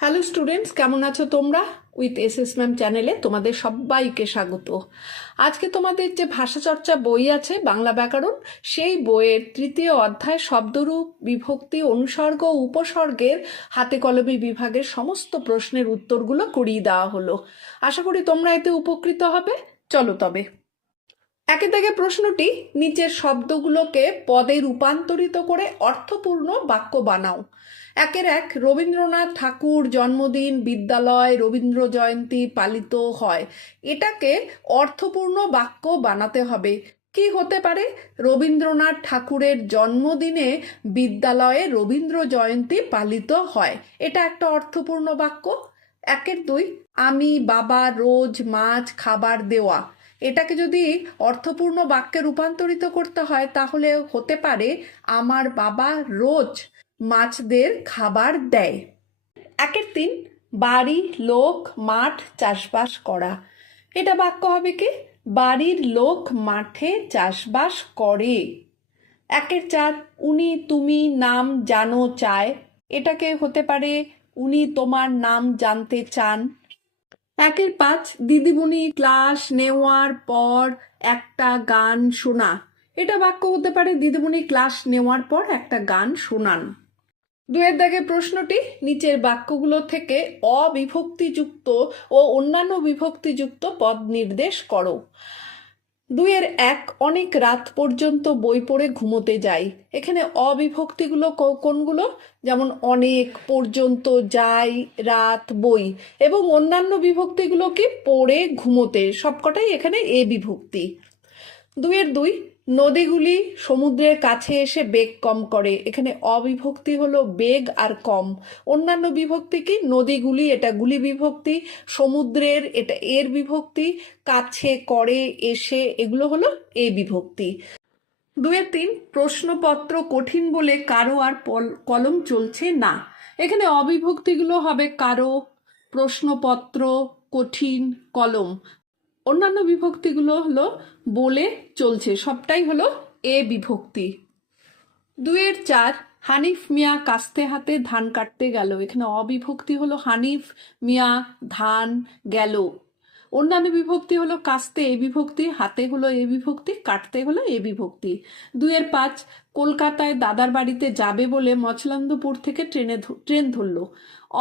Hello students কেমন আছো তোমরা? উইথ এস এস ম্যাম চ্যানেলে তোমাদের সবাইকে স্বাগত। আজকে তোমাদের যে ভাষা চর্চা বই আছে, বাংলা ব্যাকরণ, সেই বইয়ের তৃতীয় অধ্যায় শব্দরূপ, বিভক্তি, অনুসর্গ উপসর্গের হাতে কলমে বিভাগের সমস্ত প্রশ্নের উত্তরগুলো করিয়ে দেওয়া হলো। আশা করি তোমরা এতে উপকৃত হবে। চলো তবে। একে থেকে প্রশ্নটি, নিচের শব্দগুলোকে পদে রূপান্তরিত করে অর্থপূর্ণ বাক্য বানাও। একের এক রবীন্দ্রনাথ ঠাকুর জন্মদিন, বিদ্যালয়, রবীন্দ্র জয়ন্তী পালিত হয়। এটাকে অর্থপূর্ণ বাক্য বানাতে হবে। কি হতে পারে? রবীন্দ্রনাথ ঠাকুরের জন্মদিনে বিদ্যালয়ে রবীন্দ্র জয়ন্তী পালিত হয়। এটা একটা অর্থপূর্ণ বাক্য। একের দুই, আমি, বাবা, রোজ, মাছ, খাবার, দেওয়া। এটাকে যদি অর্থপূর্ণ বাক্যে রূপান্তরিত করতে হয়, তাহলে হতে পারে, আমার বাবা রোজ মাছদের খাবার দেয়। একের তিন, বাড়ি, লোক, মাঠ চাষবাস করা। এটা বাক্য হবে কি? বাড়ির লোক মাঠে চাষবাস করে। একের চার, উনি তুমি নাম জানো চায়। এটাকে হতে পারে? উনি তোমার নাম জানতে চান। একের পাঁচ, দিদিমণি ক্লাস নেওয়ার পর একটা গান শোনা। এটা বাক্য হতে পারে, দিদিমণি ক্লাস নেওয়ার পর একটা গান শোনান। দুয়ের দাগে প্রশ্নটি নিচের বাক্যগুলো থেকে অবিভক্তিযুক্ত ও অন্যান্য বিভক্তিযুক্ত পদ নির্দেশ করো। দুইয়ের এক অনেক রাত পর্যন্ত বই পড়ে ঘুমোতে যাই। এখানে অবিভক্তিগুলো কোনগুলো? যেমন অনেক পর্যন্ত যাই, রাত, বই এবং অন্যান্য বিভক্তিগুলো কি? পড়ে ঘুমোতে। সবকটাই এখানে এ বিভক্তি। দুয়ের দুই নদীগুলি সমুদ্রের কাছে এসে বেগ কম করে। এখানে অবিভক্তি হলো বেগ আর কম। অন্যান্য বিভক্তি কি? নদীগুলি, এটা গুলি বিভক্তি। সমুদ্রের, এটা এর বিভক্তি। কাছে করে এসে এগুলো হলো এ বিভক্তি। দুয়ের তিন, প্রশ্নপত্র কঠিন বলে কারও আর কলম চলছে না। এখানে অবিভক্তিগুলো হবে কারও, প্রশ্নপত্র, কঠিন, কলম। অন্যান্য বিভক্তিগুলো হলো বলে চলছে, সবটাই হলো এ বিভক্তি। দুয়ের চার, হানিফ মিয়া কাস্তে হাতে ধান কাটতে গেল। এখানে অবিভক্তি হলো হানিফ মিয়া ধান গেল। অন্যান্য বিভক্তি হলো কাস্তে এ বিভক্তি, হাতে হলো এ বিভক্তি, কাটতে হলো এ বিভক্তি। দুয়ের পাঁচ, কলকাতায় দাদার বাড়িতে যাবে বলে মচলন্দপুর থেকে ট্রেনে ট্রেন ধরলো।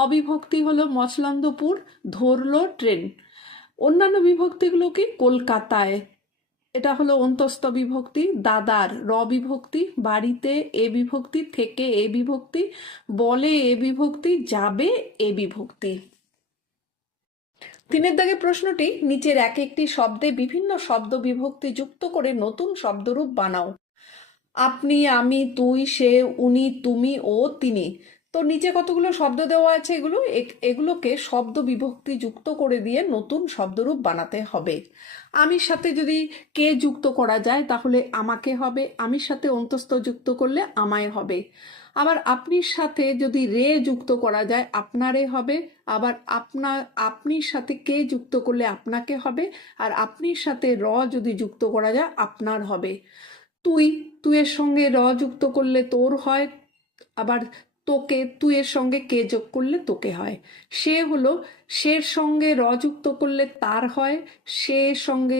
অবিভক্তি হলো মচলন্দপুর ধরলো ট্রেন। অন্যান্য বিভক্তিগুলো কি কলকাতায়, এটা হলো অন্তস্থ বিভক্তি, দাদার র বিভক্তি, বাড়িতে এ বিভক্তি, থেকে এ বিভক্তি, বলে এ বিভক্তি, যাবে এ বিভক্তি। তিনের দাগে প্রশ্নটি, নিচের এক একটি শব্দে বিভিন্ন শব্দ বিভক্তি যুক্ত করে নতুন শব্দরূপ বানাও। আপনি, আমি, তুই, সে, উনি, তুমি, ও, তিনি। তো নিচে কতগুলো শব্দ দেওয়া আছে এগুলো? এগুলোকে শব্দ বিভক্তি যুক্ত করে দিয়ে নতুন শব্দরূপ বানাতে হবে। আমির সাথে যদি কে যুক্ত করা যায়, তাহলে আমাকে হবে। আমির সাথে অন্তস্থ যুক্ত করলে আমায় হবে। আবার আপনির সাথে যদি রে যুক্ত করা যায়, আপনারে হবে। আবার আপনার আপনির সাথে কে যুক্ত করলে আপনাকে হবে। আর আপনির সাথে র যদি যুক্ত করা যায়, আপনার হবে। তুই তুইয়ের সঙ্গে র যুক্ত করলে তোর হয়। আবার তোকে তুইয়ের সঙ্গে কে যোগ করলে তোকে হয়? সে হলো সের সঙ্গে র যুক্ত করলে তার হয়, সে সঙ্গে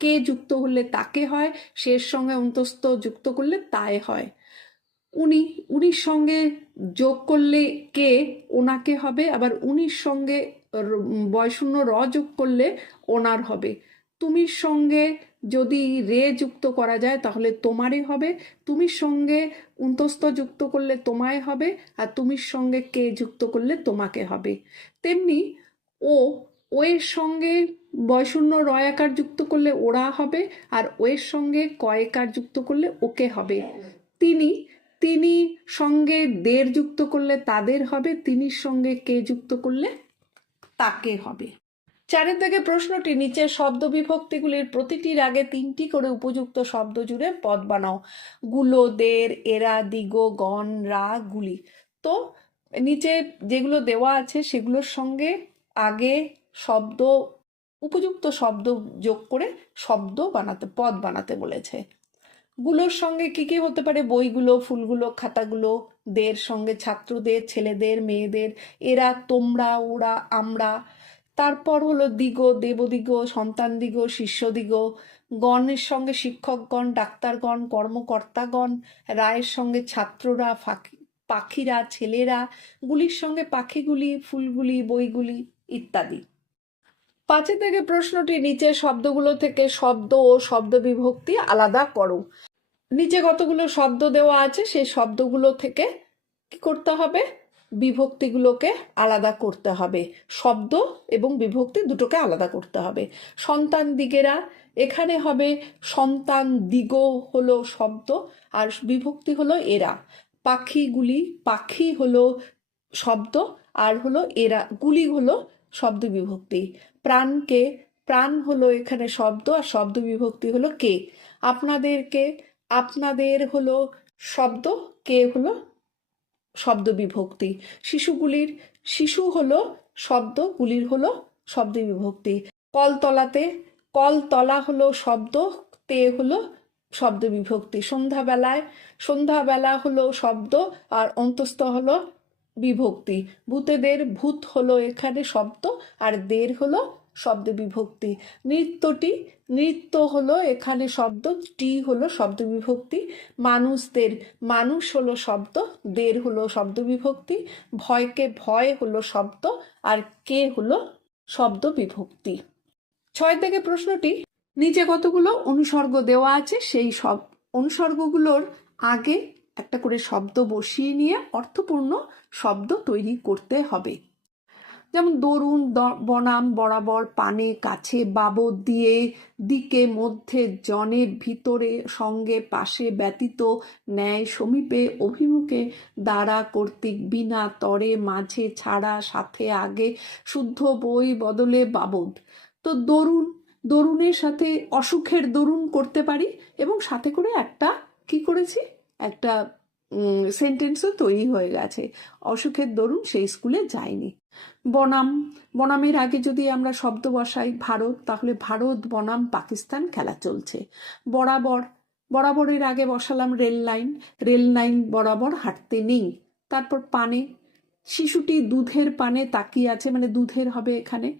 কে যুক্ত হলে তাকে হয় সের সঙ্গে অন্তস্থ যুক্ত করলে তাই হয়। উনি উনির সঙ্গে যোগ করলে কে ওনাকে হবে, আবার উনির সঙ্গে বয়শূন্য র যোগ করলে ওনার হবে। তুমির সঙ্গে যদি রে যুক্ত করা যায় তাহলে তোমারই হবে তুমির সঙ্গে উন্তস্ত যুক্ত করলে তোমায় হবে আর তুমির সঙ্গে কে যুক্ত করলে তোমাকে হবে। তেমনি ও ও এর সঙ্গে বয়শূন্য রয়াকার যুক্ত করলে ওরা হবে আর ওয়ের সঙ্গে কয়েকার যুক্ত করলে ওকে হবে। তিনি তিনি সঙ্গে দের যুক্ত করলে তাদের হবে তিনির সঙ্গে কে যুক্ত করলে তাকে হবে। চারের প্রশ্নটি নিচের শব্দ বিভক্তিগুলির প্রতিটির আগে তিনটি করে উপযুক্ত শব্দ জুড়ে পদ বানাও। গুলো, দের, এরা, দিগ, গণ, রা, গুলি। তো নিচে যেগুলো দেওয়া আছে সেগুলোর সঙ্গে আগে শব্দ, উপযুক্ত শব্দ যোগ করে শব্দ বানাতে, পদ বানাতে বলেছে। গুলোর সঙ্গে কি কি হতে পারে? বইগুলো, ফুলগুলো, খাতাগুলো, দের সঙ্গে ছাত্রদের, ছেলেদের, মেয়েদের, এরা, তোমরা, ওরা, আমরা তারপর হলো দিগ, দেবদিগ, সন্তানদিগ, শিষ্যদিগ, গণের সঙ্গে শিক্ষকগণ, ডাক্তারগণ, কর্মকর্তাগণ, রায়ের সঙ্গে ছাত্ররা পাখিরা, ছেলেরা, গুলির সঙ্গে পাখিগুলি, ফুলগুলি, বইগুলি ইত্যাদি। পাঁচে থেকে প্রশ্নটি নিচের শব্দগুলো থেকে শব্দ ও শব্দ বিভক্তি আলাদা করো। নিচে কতগুলো শব্দ দেওয়া আছে, সেই শব্দগুলো থেকে কি করতে হবে? বিভক্তিগুলোকে আলাদা করতে হবে। শব্দ এবং বিভক্তি দুটোকে আলাদা করতে হবে। সন্তান দিগেরা, এখানে হবে সন্তান দিগ হলো শব্দ আর বিভক্তি হলো এরা। পাখিগুলি, পাখি হলো শব্দ আর হলো এরা। গুলি হলো শব্দ বিভক্তি। প্রাণকে, প্রাণ হলো এখানে শব্দ আর শব্দ বিভক্তি হলো কে। আপনাদেরকে, আপনাদের হলো শব্দ, কে হলো শব্দ বিভক্তি শিশুগুলির, শিশু হলো শব্দ, গুলির হলো শব্দ বিভক্তি কলতলাতে, কলতলা হলো শব্দ, তে হলো শব্দ বিভক্তি সন্ধ্যাবেলায়, সন্ধ্যাবেলা হলো শব্দ আর অন্তস্থ হলো বিভক্তি। ভূতেদের ভূত হলো এখানে শব্দ আর দের হলো শব্দ বিভক্তি। নৃত্যটি, নৃত্য হলো এখানে শব্দ, টি হলো শব্দ বিভক্তি। মানুষদের মানুষ হলো শব্দ, দের হলো শব্দ বিভক্তি। ভয়কে ভয় হলো শব্দ, আর কে হলো শব্দ বিভক্তি। ছয় থেকে প্রশ্নটি, নিচে কতগুলো অনুসর্গ দেওয়া আছে? সেই সব অনুসর্গগুলোর আগে একটা করে শব্দ বসিয়ে নিয়ে অর্থপূর্ণ শব্দ তৈরি করতে হবে। যেমন দরুন বনাম, বরাবর, পানে, কাছে, বাবদ, দিয়ে, দিকে, মধ্যে, জনে, ভিতরে, সঙ্গে, পাশে, ব্যতীত, ন্যায়, সমীপে, অভিমুখে, দ্বারা, কর্তৃক, বিনা, তরে, মাঝে, ছাড়া, সাথে, আগে, শুদ্ধ, বই, বদলে, বাবদ। তো দরুন, দরুনের সাথে অসুখের দরুন করতে পারি এবং সাথে করে একটা কি করেছি? একটা সেন্টেন্সও তৈরি হয়ে গেছে। অসুখের দরুন সেই স্কুলে যায়নি। বনাম, বনামের আগে যদি আমরা শব্দ বসাই ভারত, তাহলে ভারত, বনাম, পাকিস্তান খেলা চলছে। বরাবর, বরাবরের আগে বসালাম রেল লাইন। রেল লাইন বরাবর হাঁটতে নেই। তারপর পানে, শিশুটি দুধের পানে তাকিয়ে আছে মানে দুধের হবে এখানে।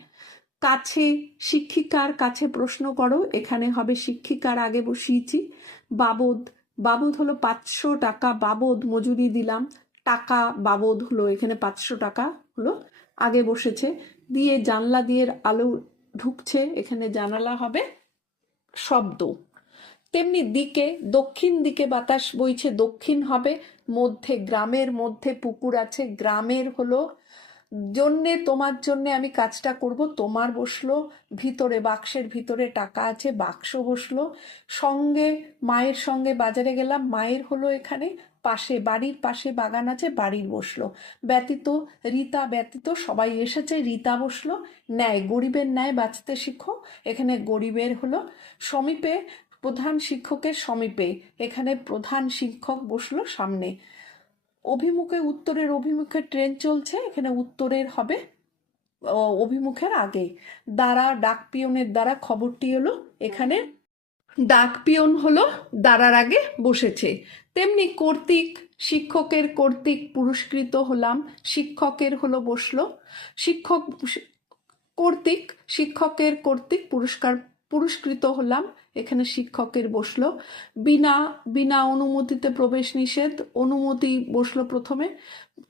কাছে, শিক্ষিকার কাছে প্রশ্ন করো, এখানে হবে শিক্ষিকার আগে বসিয়েছি। বাবদ বাবদ হলো পাঁচশো টাকা, বাবদ মজুরি দিলাম। টাকা বাবদ হলো, এখানে পাঁচশো টাকা হলো, আগে বসেছে। দিয়ে জানলা দিয়ে আলো ঢুকছে, এখানে জানালা হবে, শব্দ। তেমনি দিকে, দক্ষিণ দিকে বাতাস বইছে, দক্ষিণ হবে, মধ্যে, গ্রামের মধ্যে পুকুর আছে, গ্রামের হলো জন্যে, তোমার জন্যে আমি কাজটা করব। তোমার বসল, ভিতরে বাক্সের ভিতরে টাকা আছে, বাক্স বসল। সঙ্গে, মায়ের সঙ্গে বাজারে গেলাম, মায়ের হলো এখানে, পাশে, বাড়ির পাশে বাগান আছে, বাড়ির বসল। ব্যতীত, রীতা ব্যতীত সবাই এসেছে, রীতা বসল। ন্যায়, গরিবের ন্যায় বাঁচতে শিখো। এখানে গরিবের হলো সমীপে, প্রধান শিক্ষকের সমীপে, এখানে প্রধান শিক্ষক বসল সামনে। অভিমুখে উত্তরের অভিমুখে ট্রেন চলছে, এখানে উত্তরের হবে। অভিমুখের আগে দ্বারা ডাক পিয়নের দ্বারা খবরটি হলো এখানে ডাক পিয়ন হলো দ্বারার আগে বসেছে। তেমনি কর্তৃক, শিক্ষকের কর্তৃক পুরস্কৃত হলাম, শিক্ষকের হলো বসল। শিক্ষক, কর্তৃক, শিক্ষকের কর্তৃক পুরস্কার পুরস্কৃত হলাম। এখানে শিক্ষকের বসল। বিনা বিনা অনুমতিতে প্রবেশ নিষেধ, অনুমতি বসল প্রথমে।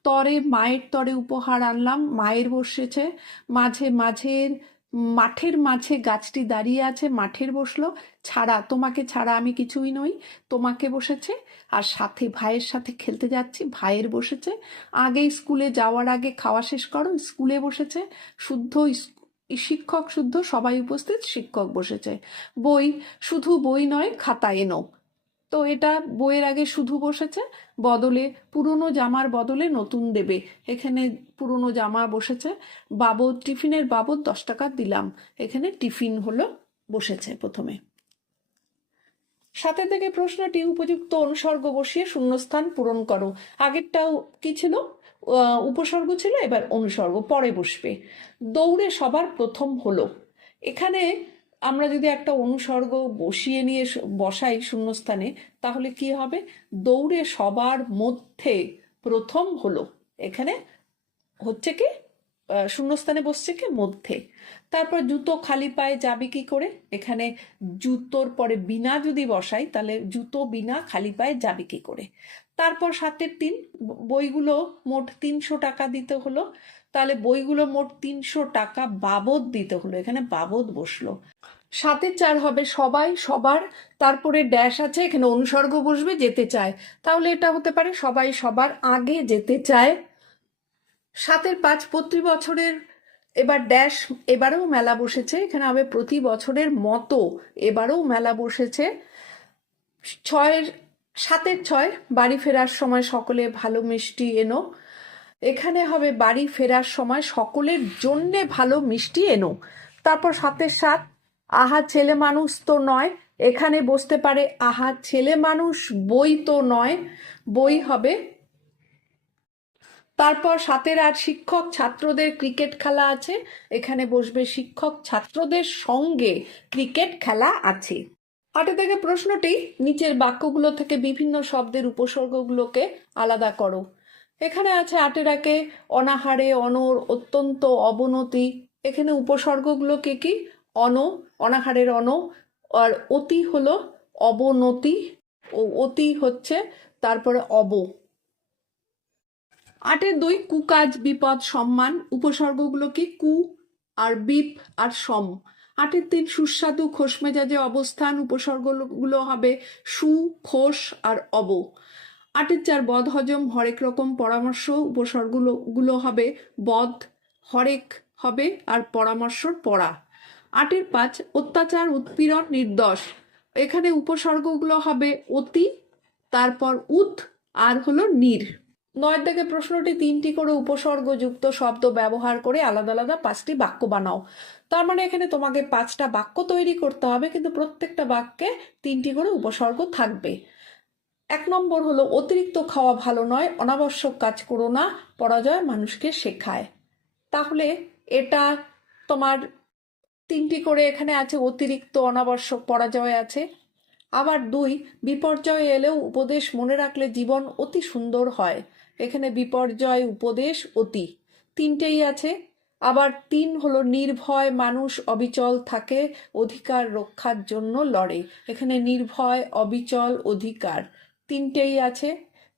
তরে, মায়ের তরে উপহার আনলাম, মায়ের বসেছে। মাঝে মাঝের মাঠের মাঝে গাছটি দাঁড়িয়ে আছে, মাঠের বসল। ছাড়া, তোমাকে ছাড়া আমি কিছুই নই, তোমাকে বসেছে। আর সাথে ভাইয়ের সাথে খেলতে যাচ্ছি, ভাইয়ের বসেছে। আগে স্কুলে যাওয়ার আগে খাওয়া শেষ করো, স্কুলে বসেছে। শুদ্ধ শিক্ষক শুদ্ধ সবাই উপস্থিত, শিক্ষক বসেছে। বই শুধু বই নয় খাতা এনো। তো এটা বইয়ের আগে শুধু বসেছে, বদলে, পুরনো জামার বদলে নতুন দেবে। এখানে পুরনো জামা বসেছে, বাবদ, টিফিনের বাবদ দশ টাকা দিলাম। এখানে টিফিন হলো বসেছে প্রথমে। সাথে থেকে প্রশ্নটি উপযুক্ত অনুসর্গ বসিয়ে শূন্যস্থান পূরণ করো। আগেরটাও কি ছিল? উপসর্গ ছিল, এবার অনুসর্গ, পরে বসবে। দৌড়ে সবার প্রথম হলো। এখানে আমরা যদি একটা অনুসর্গ বসিয়ে নিয়ে বসাই শূন্যস্থানে, তাহলে কি হবে? দৌড়ে সবার মধ্যে প্রথম হলো। এখানে হচ্ছে কি? শূন্যস্থানে বসছে কি? মধ্যে। তারপর জুতো খালি পায়ে যাবে কি করে? এখানে জুতোর পরে বিনা যদি বসাই, তাহলে জুতো বিনা খালি পায়ে যাবে কি করে? তারপর সাতের তিন, বইগুলো মোট তিনশো টাকা দিতে হলো। তাহলে বইগুলো মোট তিনশো টাকা বাবদ দিতে হলো, এখানে বাবদ বসল। সাতের চার হবে সবাই, সবার, তারপরে ড্যাশ আছে, এখানে অনুসর্গ বসবে, যেতে চায়। তাহলে এটা হতে পারে সবাই, সবার আগে যেতে চায়। সাতের পাঁচ, প্রতি বছরের এবার ড্যাশ, এবারেও মেলা বসেছে। এখানে হবে প্রতি বছরের মতো এবারেও মেলা বসেছে। ছয়ের, সাতের ছয়, বাড়ি ফেরার সময় সকলে ভালো মিষ্টি এনো। এখানে হবে বাড়ি ফেরার সময় সকলের জন্যে ভালো মিষ্টি এনো। তারপর সাতের সাত, আহা ছেলে মানুষ তো নয়। এখানে বসতে পারে আহা ছেলে মানুষ, বই তো নয়। বই হবে তারপর সাতের আট শিক্ষক ছাত্রদের ক্রিকেট খেলা আছে। এখানে বসবে শিক্ষক ছাত্রদের সঙ্গে ক্রিকেট খেলা আছে। আটে থেকে প্রশ্নটি, নিচের বাক্যগুলো থেকে বিভিন্ন শব্দের উপসর্গগুলোকে আলাদা করো। এখানে আছে আটের একে, অনাহারে, অনর, অত্যন্ত অবনতি। এখানে উপসর্গগুলো উপসর্গগুলোকে কি? On, অনাহারের on. আর অতি হলো অবনতি। ও অতি হচ্ছে তারপরে অব। আটের দুই কুকাজ বিপদ, সম্মান উপসর্গগুলো কি কু আর বিপ আর সম। আটের তিন সুস্বাদু খোস মেজাজে অবস্থান, উপসর্গগুলো হবে সু খোস আর অব। আটের চার বদ হজম, হরেক রকম পরামর্শ, উপসর্গগুলো হবে বদ, হরেক হবে আর পরামর্শর পড়া। আটের পাঁচ, অত্যাচার, উৎপীড়ন, নির্দোষ। এখানে উপসর্গগুলো হবে অতি, তারপর উত আর হলো নির। নয় থেকে প্রশ্নটি তিনটি করে উপসর্গযুক্ত শব্দ ব্যবহার করে আলাদা আলাদা পাঁচটি বাক্য বানাও। তার মানে এখানে তোমাকে পাঁচটা বাক্য তৈরি করতে হবে, কিন্তু প্রত্যেকটা বাক্যে তিনটি করে উপসর্গ থাকবে। এক নম্বর হলো, অতিরিক্ত খাওয়া ভালো নয়, অনাবশ্যক কাজ করো না, পরাজয় মানুষকে শেখায়। তাহলে এটা তোমার তিনটি করে এখানে আছে, অতিরিক্ত, অনাবশ্যক, পরাজয় আছে। আবার দুই, বিপর্যয় এলেও উপদেশ মনে রাখলে জীবন অতি সুন্দর হয়। এখানে বিপর্যয় উপদেশ অতি। তিনটেই আছে। আবার তিন হলো নির্ভয় মানুষ অবিচল থাকে, অধিকার রক্ষার জন্য লড়ে। এখানে নির্ভয়, অবিচল, অধিকার তিনটেই আছে।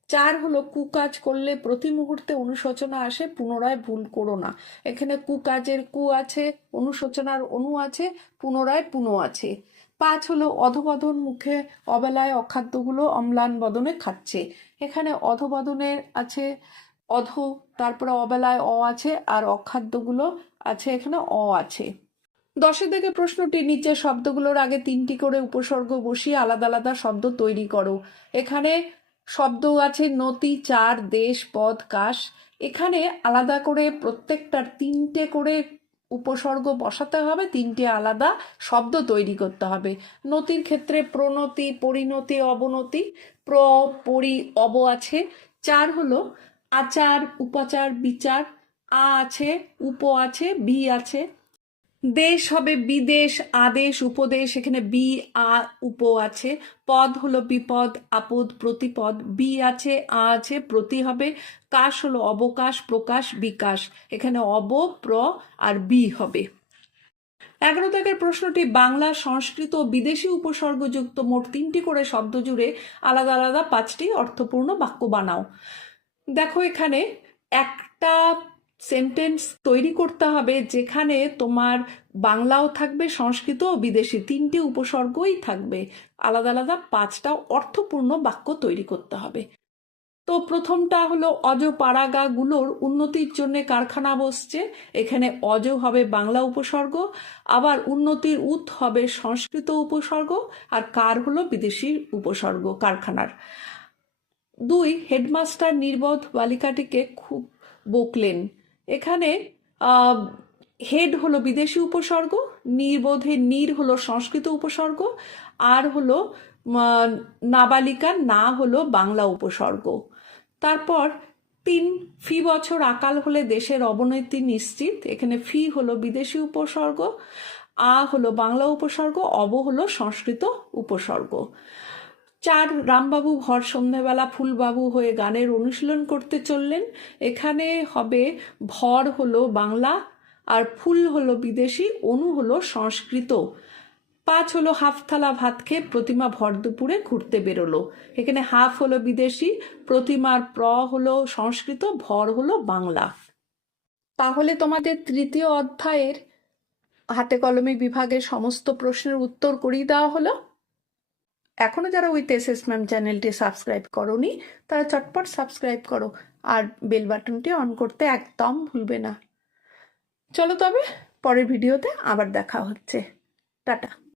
চার হলো কুকাজ করলে প্রতি মুহূর্তে অনুশোচনা আসে, পুনরায় ভুল করো না। এখানে কুকাজের কু আছে, অনুশোচনার অনু আছে, পুনরায় পুনো আছে। পাঁচ হলো অধবধন মুখে অবেলায় অখাদ্যগুলো অম্লান বদনে খাচ্ছে। এখানে অধবদনের আছে, অধ, তারপরে অবেলায় অ আছে, আর অখাদ্যগুলো আছে, এখানে অ আছে। দশের থেকে প্রশ্নটি, নিচের শব্দগুলোর আগে তিনটি করে উপসর্গ বসিয়ে আলাদা আলাদা শব্দ তৈরি করো। এখানে শব্দ আছে নতি, চার, দেশ, পদ, কাশ। এখানে আলাদা করে প্রত্যেকটার তিনটে করে উপসর্গ বসাতে হবে, তিনটে আলাদা শব্দ তৈরি করতে হবে। নতির ক্ষেত্রে প্রণতি, পরিণতি, অবনতি, প্র, পরি, অব আছে। চার হলো আচার, উপাচার, বিচার। আ আছে, উপ আছে, বি আছে। দেশ হবে বিদেশ, আদেশ, উপদেশ, এখানে বি, আ, উপ আছে। পদ হলো বিপদ, আপদ, প্রতিপদ। বি আছে, আ আছে, প্রতি হবে। কাশ হলো অবকাশ, প্রকাশ, বিকাশ। এখানে অব, প্র আর বি হবে। এগারো দাগের প্রশ্নটি, বাংলা সংস্কৃত ও বিদেশি উপসর্গযুক্ত মোট তিনটি করে শব্দ জুড়ে আলাদা আলাদা পাঁচটি অর্থপূর্ণ বাক্য বানাও। দেখো এখানে একটা সেন্টেন্স তৈরি করতে হবে যেখানে তোমার বাংলাও থাকবে সংস্কৃত ও বিদেশি। তিনটি উপসর্গই থাকবে। আলাদা আলাদা পাঁচটা অর্থপূর্ণ বাক্য তৈরি করতে হবে। তো প্রথমটা হলো অজ পাড়াগাগুলোর উন্নতির জন্য কারখানা বসছে। এখানে অজ হবে বাংলা উপসর্গ, আবার উন্নতির উত হবে সংস্কৃত উপসর্গ, আর কার হলো বিদেশি উপসর্গ কারখানার। দুই, হেডমাস্টার নির্বোধ বালিকাটিকে খুব বকলেন। এখানে হেড হলো বিদেশি উপসর্গ, নির্বোধে নির হলো সংস্কৃত উপসর্গ, আর হলো নাবালিকা, না হলো বাংলা উপসর্গ। তারপর, তিন, ফি বছর আকাল হলে দেশের অবনতি নিশ্চিত, এখানে ফি হলো বিদেশি উপসর্গ, আ হলো বাংলা উপসর্গ, অব হলো সংস্কৃত উপসর্গ। চার রামবাবু ভর সন্ধ্যাবেলা ফুলবাবু হয়ে গানের অনুশীলন করতে চললেন। এখানে হবে ভর হলো বাংলা আর ফুল হলো বিদেশি, অনু হলো সংস্কৃত। পাঁচ হলো হাফ থালা ভাত খেয়ে প্রতিমা ভর দুপুরে ঘুরতে বেরোলো। এখানে হাফ হলো বিদেশি, প্রতিমার প্র হলো সংস্কৃত, ভর হলো বাংলা। তাহলে তোমাদের তৃতীয় অধ্যায়ের হাতে কলমে বিভাগের সমস্ত প্রশ্নের উত্তর করিয়ে দেওয়া হলো। এখনও যারা উইথ এস এস ম্যাম চ্যানেলটি সাবস্ক্রাইব করনি, তারা চটপট সাবস্ক্রাইব করো আর বেল বাটনটি অন করতে একদম ভুলবে না। চলো তবে পরের ভিডিওতে আবার দেখা হচ্ছে। টাটা।